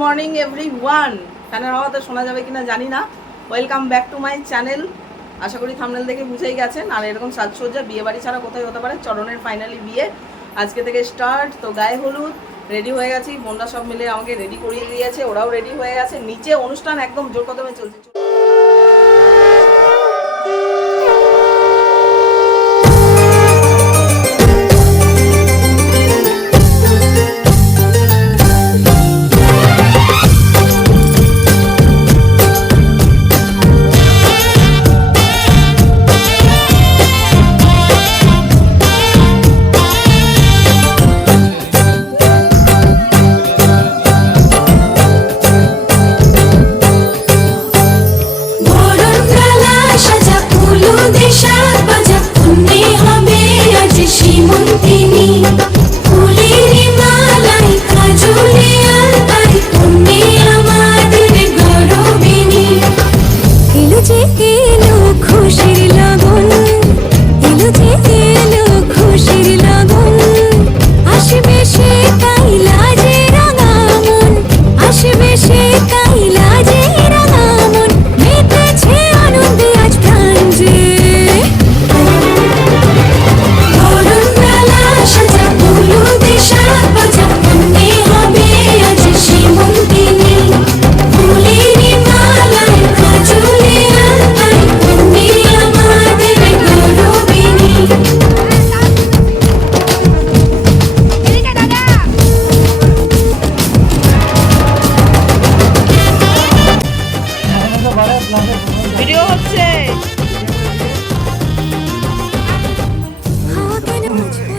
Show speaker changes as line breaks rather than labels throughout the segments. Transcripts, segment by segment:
Morning every one ফ্যানের হাওয়াতে শোনা যাবে কিনা জানি না। Welcome back to my channel আশা করি থামনেল দেখে বুঝেই গেছেন। আর এরকম সাজসজ্জা বিয়ে বাড়ি ছাড়া কোথায় হতে পারে? চরণের ফাইনালি বিয়ে আজকে থেকে স্টার্ট তো গায়ে হলুদ রেডি হয়ে গেছি। বোনরা সব মিলে আমাকে রেডি করিয়ে দিয়েছে। ওরাও রেডি হয়ে গেছে। নিচে অনুষ্ঠান একদম জোর কদমে চলছে।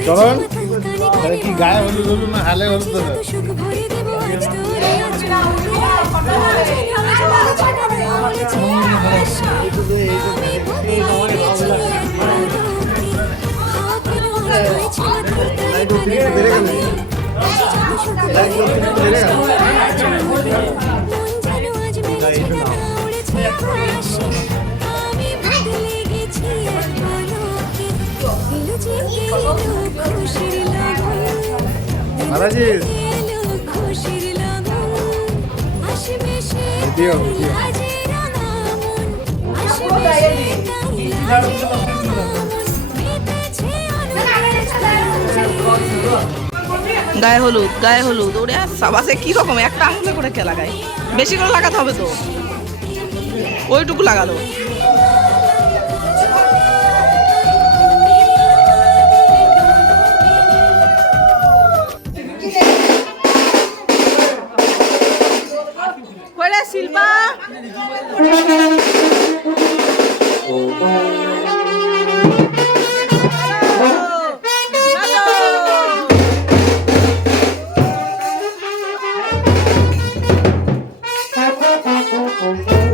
চরণ তাহলে কি গায়ে হলুদ হলুদ না হালে হলুদ হলুদ?
সুখ
ভিডিও, ভিডিও।
গায়ে হলুদ গায়ে হলুদ। ওরে সাবাসে কি রকম? একটা আঙুলে করে কে লাগায়? বেশি করে লাগাতে হবে তো? ওইটুকু লাগালো। নাচা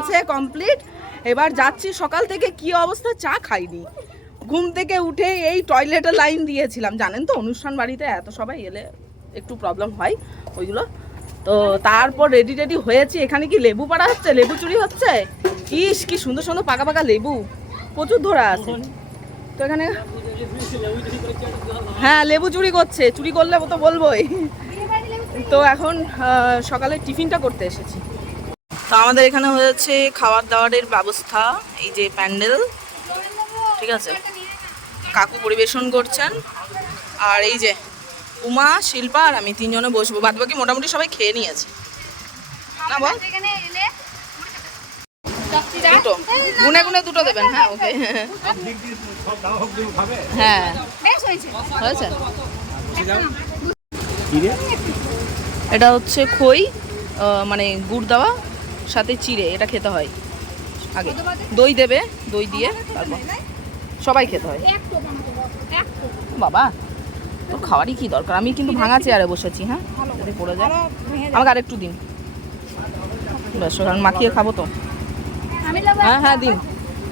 গেছে কমপ্লিট এবার যাচ্ছি সকাল থেকে কি অবস্থা? চা খাইনি। ঘুম থেকে উঠে এই টয়লেটের লাইন দিয়েছিলাম। জানেন তো, অনুষ্ঠান বাড়িতে এত সবাই এলে একটু প্রবলেম হয় ওইগুলো। তো তারপর রেডি রেডি হয়েছি। এখানে কি লেবু পাড়া হচ্ছে? লেবু চুরি হচ্ছে? ইস, কি সুন্দর সুন্দর পাকা পাকা লেবু। প্রচুর ধরা আছে। তো এখানে হ্যাঁ লেবু চুরি করছে। চুরি করলে তো বলবোই। তো এখন সকালে টিফিনটা করতে এসেছি। তো আমাদের এখানে হয়েছে খাবার দাবারের ব্যবস্থা এই যে প্যান্ডেল ঠিক আছে? কাকু পরিবেশন করছেন আর এই যে উমা শিল্পা আর আমি তিনজনে বসবো। বাদ বাকি মোটামুটি সবাই খেয়ে নিয়েছে। না বল। দুটো। গুনে গুনে দুটো দেবেন হ্যাঁ ওকে। হ্যাঁ। হয়েছে? এটা হচ্ছে খই মানে গুড় দেওয়া সাথে চিড়ে এটা খেতে হয়। আগে। দই দেবে দই দিয়ে তারপর। সবাই খেতে হয়। বাবা তোর খাওয়ারই কি দরকার? আমি কিন্তু ভাঙা চেয়ারে বসেছি হ্যাঁ? যদি পড়ে যায়। আমাকে আরেকটু দিন। বেশ কারণ মাখিয়ে খাব তো। হ্যাঁ হ্যাঁ দিন।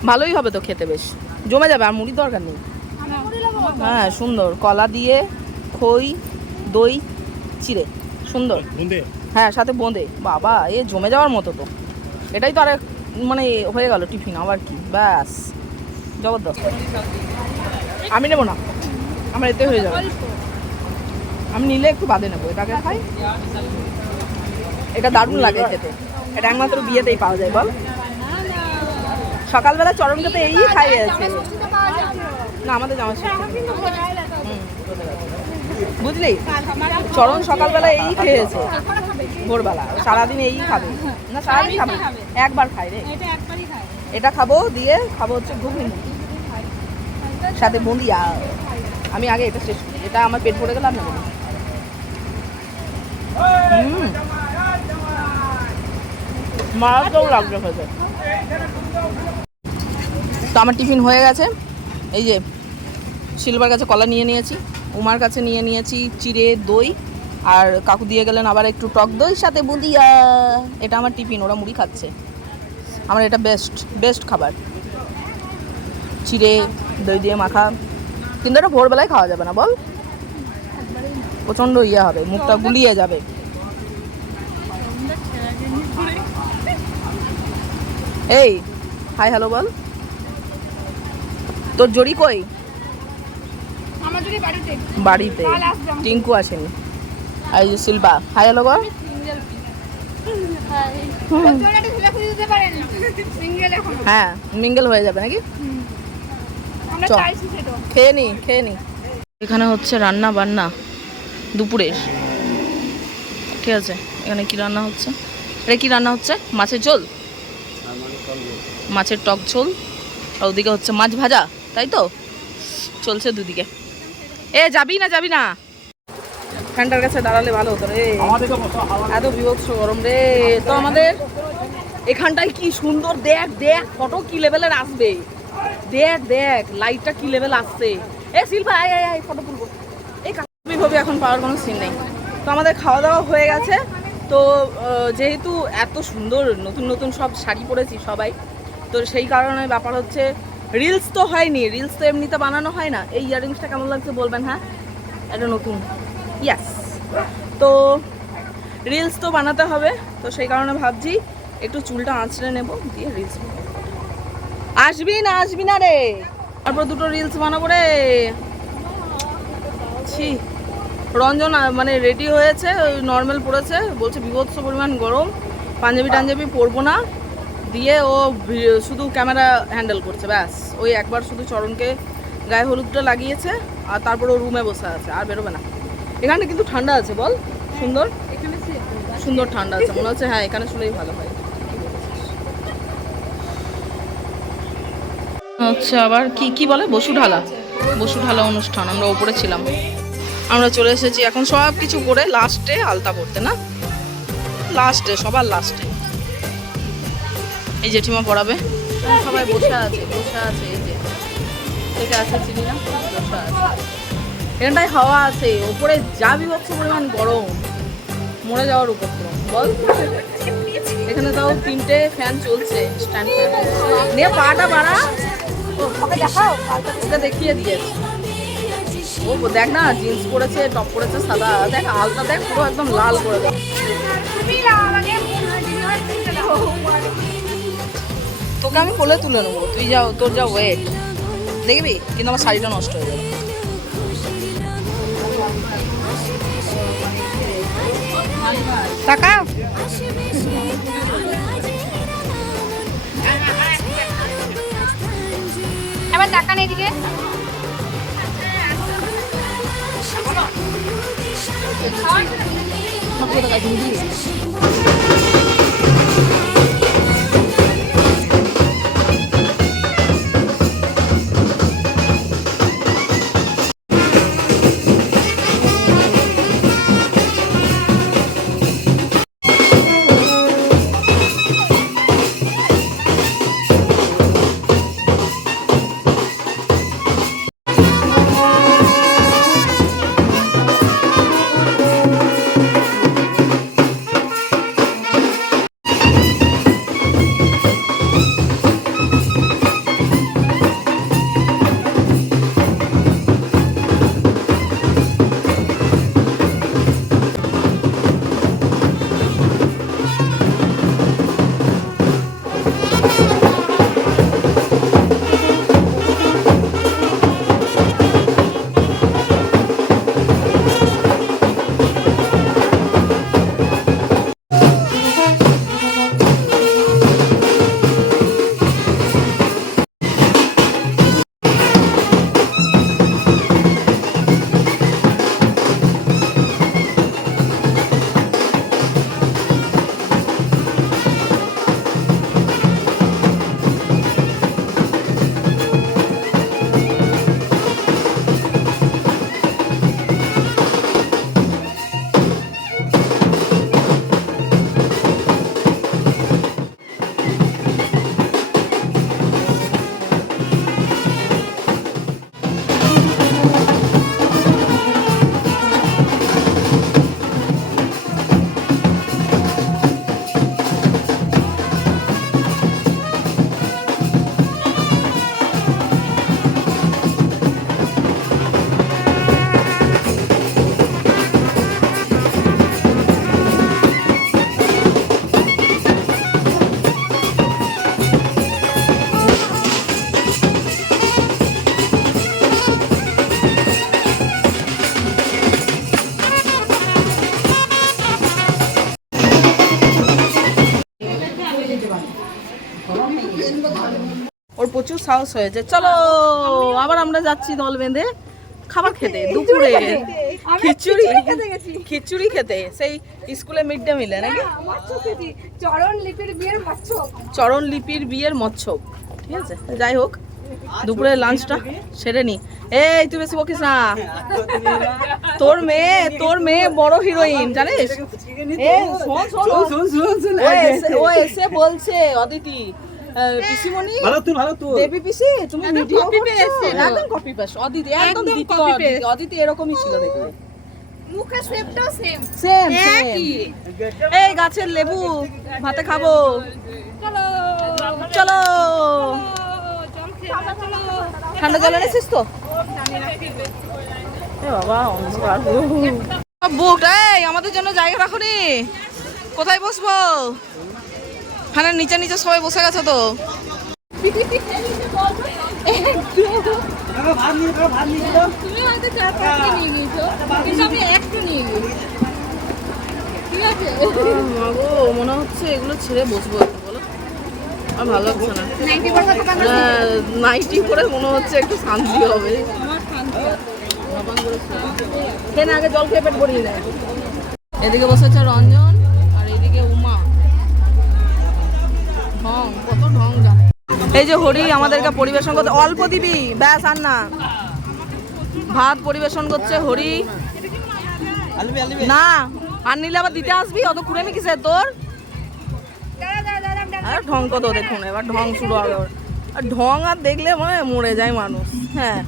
ভালোই হবে তো খেতে বেশ। জমে যাবে আর মুড়ির দরকার নেই। হ্যাঁ সুন্দর। কলা দিয়ে খই দই চিড়ে। সুন্দর। হ্যাঁ সাথে বোঁদে বাবা, এ জমে যাওয়ার মতো তো। এটাই তো আর মানে হয়ে গেল টিফিন, আবার কি? ব্যাস। জবরদস্ত। আমি নেব না। আমার এতে হয়ে যাবে। আমি নিলে একটু বাদে নেব। এটাকে খাই। এটা দারুণ লাগে খেতে। এটা একমাত্র বিয়েতেই পাওয়া যায়, বল। সকালবেলা চরণকে তো এই খাই খাইয়েছে না, আমাদের জামা বুঝলি? চরণ সকালবেলা এই খেয়েছে। ভোরবেলা সারাদিন এই খাবে। না সারাদিন খাবে। একবার খাই রে। এটা খাব দিয়ে খাব হচ্ছে ঘুগনি। সাথে বুঁদিয়া। আমি আগে এটা শেষ করি। এটা আমার পেট ভরে গেলে আমি নেব হুম। মারাত্মক লাগছে খেতে তো আমার টিফিন হয়ে গেছে। এই যে শিলবার কাছে কলা নিয়ে নিয়েছি উমার কাছে নিয়ে নিয়েছি চিড়ে দই আর কাকু দিয়ে গেলেন আবার একটু টক দই সাথে বুদিয়া। এটা আমার টিফিন ওরা মুড়ি খাচ্ছে। আমার এটা বেস্ট বেস্ট খাবার। চিড়ে দই দিয়ে মাখা। কিন্তু এটা ভোরবেলায় খাওয়া যাবে না বল। প্রচণ্ড ইয়ে হবে মুখটা গুলিয়ে যাবে। এই হাই হ্যালো বল। তোর জড়ি কই?
বাড়িতে।
টিঙ্কু আসেনি। আর এই যে শিল্পা হাই হ্যালো
এখন
হ্যাঁ মিঙ্গেল হয়ে যাবে নাকি? খেয়ে নি খেয়ে নি। এখানে হচ্ছে রান্না বান্না দুপুরের ঠিক আছে এখানে কি রান্না হচ্ছে? এটা কি রান্না হচ্ছে? মাছের ঝোল? মাছের টক ঝোল। আর ওদিকে হচ্ছে মাছ ভাজা তাই তো? চলছে দুদিকে। এ যাবি না যাবি না? ফ্যানটার কাছে দাঁড়ালে ভালো হতো রে। এত বিভৎস গরম রে। তো আমাদের এখানটায় কি সুন্দর দেখ দেখ ফটো কি লেভেলের আসবে? দেখ দেখ লাইটটা কি লেভেল আসছে? এ শিল্পা আয় আয় আয় ফটো তুলবো। এই কাকবিভাবে এখন পাওয়ার কোনো সিন নেই। তো আমাদের খাওয়া দাওয়া হয়ে গেছে। তো যেহেতু এত সুন্দর নতুন নতুন সব শাড়ি পরেছি সবাই তো সেই কারণে ব্যাপার হচ্ছে রিলস তো হয়নি রিলস তো এমনিতে বানানো হয় না। এই ইয়ারিংসটা কেমন লাগছে বলবেন হ্যাঁ? এটা নতুন। ইয়াস তো রিলস তো বানাতে হবে, তো সেই কারণে ভাবছি একটু চুলটা আঁচড়ে নেব, দিয়ে রিলস আসবি না আসবি না রে? তারপর দুটো রিলস বানাবো রে। ছি। রঞ্জন মানে রেডি হয়েছে নর্মাল পড়েছে বলছে বিভৎস পরিমাণ গরম, পাঞ্জাবি টাঞ্জাবি পরবো না। দিয়ে ও শুধু ক্যামেরা হ্যান্ডেল করছে, ব্যাস। ওই একবার শুধু চরণকে গায়ে হলুদটা লাগিয়েছে, আর তারপর ও রুমে বসে আছে, আর বেরোবে না। এখানে কিন্তু ঠান্ডা আছে বল। সুন্দর? সুন্দর ঠান্ডা আছে মনে হচ্ছে হ্যাঁ এখানে শুলেই ভালো হয়। হচ্ছে আবার কি কি বলে? বসুঢালা বসুঢালা অনুষ্ঠান আমরা ওপরে ছিলাম। আমরা চলে এসেছি এখন সব কিছু করে লাস্টে আলতা করতে না? লাস্টে সবার লাস্টে। এই জেঠিমা পড়াবে। সবাই বসে আছে বসে আছে এই যে। থেকে আছে চিনি না? বসে আছে। এখানটায় হাওয়া আছে, ওপরে যা বিভক্ত পরিমাণ গরম, মরে যাওয়ার উপক্রম। বল। এখানে তাও তিনটে ফ্যান চলছে স্ট্যান্ড ফ্যান নিয়ে পাটা বাড়া। দেখিয়ে দিয়েছে। ও দেখ না জিন্স পরেছে টপ পরেছে, সাদা। দেখ, আলতা দেখ, পুরো একদম লাল করে তোকে আমি কোলে তুলে নেব, তুই যাও তোর যা ওয়েট দেখবি? কিন্তু আমার শাড়িটা নষ্ট হয়ে যাবে। টাকা
এবার টাকা নেই দিকে
সাহস হয়েছে। চলো আবার আমরা যাচ্ছি দল বেঁধে। খাবার খেতে দুপুরে। খিচুড়ি খিচুড়ি খেতে সেই স্কুলে মিড ডে মিলে নাকি?
চরণ লিপির বিয়ের মাছ
চরণ লিপির বিয়ের মৎসব ঠিক আছে যাই হোক দুপুরে লাঞ্চটা সেরে নি। এই তুই বেশি বকিস না। তোর মেয়ে তোর মেয়ে বড় হিরোইন জানিস? এ, শোন, শোন, ও এসে- ও আহ, পিসিমণি? দেবী পিসি তুমি ভিডিও কপি পেস্ট একদম কপি পেস্ট অদিতি একদম অদিতি। অদিতি এরকমই ছিল দেখতে।
মুখের শেপটাও সেম
সেম এই গাছের লেবু ভাতে খাব।
চলো।
চলো। ঠান্ডা জল এনেছিস তো? বাবা অন্ধকার। বুক এই আমাদের জন্য জায়গা রাখুনি কোথায় বসবো? ফ্যানের নিচে নিচে সবাই বসে গেছে তো। মাগো মনে হচ্ছে এগুলো ছেড়ে বসবো একটু বলো? আর ভালো লাগছে না।
দোকান
নাইটি। করে মনে হচ্ছে একটু শান্তি হবে। আগে জল খেয়ে পেট ভরিয়ে নেয় এদিকে বসেছে রঞ্জন আর এদিকে উমা ঢং কত ঢং জানে এই যে হরি আমাদেরকে পরিবেশন করতে অল্প দিবি ব্যাস আর না। ভাত পরিবেশন করছে হরি। না আর নিলে আবার দিতে আসবি? অত কুড়ে নি কিসের তোর? আর ঢং কত দেখুন এবার ঢং শুরু হবে আর ঢং আর দেখলে মানে মরে যায় মানুষ। হ্যাঁ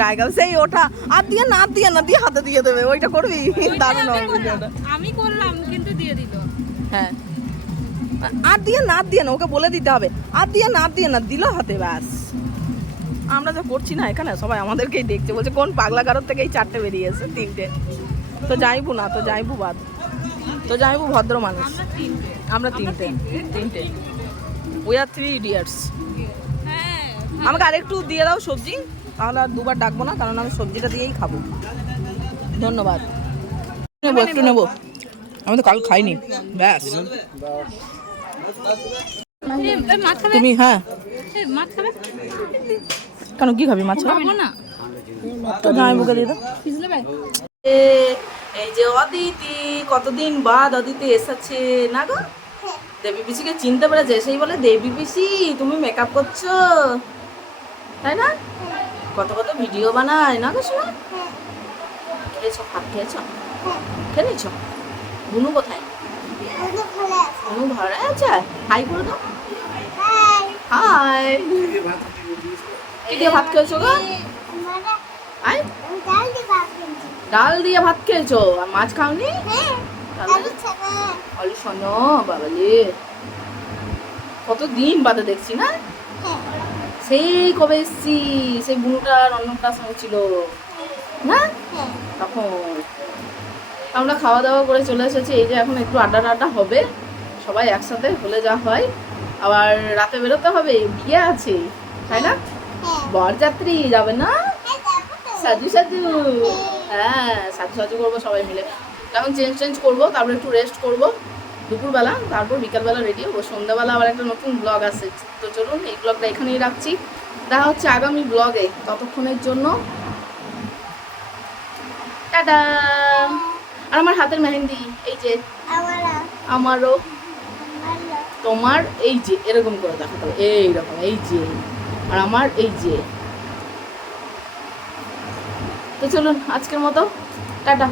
জায়গা সেই ওঠা। আর দিয়ে না দিয়ে না দিয়ে হাতে দিয়ে দেবে ওইটা করবি? দারুণ
আমি করলাম কিন্তু দিয়ে দিল।
হ্যাঁ। আর দিয়ে না দিয়ে না ওকে বলে দিতে হবে। আর দিয়ে না দিয়ে না দিল হাতে ব্যাস। আমরা যা করছি না এখানে সবাই আমাদেরকেই দেখছে বলছে কোন পাগলা কারোর থেকে এই চারটে বেরিয়েছে তিনটে। তো যাইবু না তো যাইবু বাদ। তো যাইবু ভদ্র মানুষ। আমরা তিনটে। তিনটে। উই আর থ্রি ইডিয়ার্স আমাকে আরেকটু দিয়ে দাও সবজি তাহলে আর দুবার ডাকবো না কারণ আমি সবজিটা দিয়েই খাব। ধন্যবাদ। নেব একটু নেব। আমি তো কাল খাইনি। ব্যাস। তুমি হ্যাঁ।
এই,
কেন কি খাবি মাছ খাবি?
না।
তো বুকে দিয়ে দাও। এই যে অদিতি কতদিন বাদ অদিতি এসেছে না গো? দেবী পিসিকে চিনতে পেরেছে সেই বলে দেবী পিসি তুমি মেকআপ করছ? তাই না? কত কত ভিডিও বানায় না গো শোনা খেয়েছো ভাত খেয়েছো? খেয়ে নিয়েছ? বুনু কোথায়? বুনু ঘরে আছে। হাই করে দাও। হাই দিয়ে ভাত খেয়েছো গো? আই? ডাল দিয়ে ভাত খেয়েছো। আর মাছ খাওনি? তাহলে আলু শোনো বাবালি। কত দিন বাদে দেখছি না? সেই কবে এসছি? সেই বুনুটার অন্নপ্রাশন ছিল। না? তখন। আমরা খাওয়া দাওয়া করে চলে এসেছি। এই যে এখন একটু আড্ডা টাড্ডা হবে। সবাই একসাথে হলে যা হয়। আবার রাতে বেরোতে হবে বিয়ে আছে। তাই না? বরযাত্রী যাবে না? সাজু সাজু। হ্যাঁ সাজু সাজু করব সবাই মিলে। এখন চেঞ্জ চেঞ্জ করব, তারপর একটু রেস্ট করব। দুপুরবেলা, তারপর বিকালবেলা রেডি হব। সন্ধ্যাবেলা আবার একটা নতুন ব্লগ আছে তো চলুন, এই ব্লগটা এখানেই রাখছি। দেখা হচ্ছে আগামী ব্লগে ততক্ষণের জন্য। টাটা! আর আমার হাতের মেহেন্দি এই যে আমারও। তোমার এই যে এরকম করে দেখাতে হবে। এইরকম এই যে। আর আমার এই যে। তো চলুন আজকের মতো। টাটা।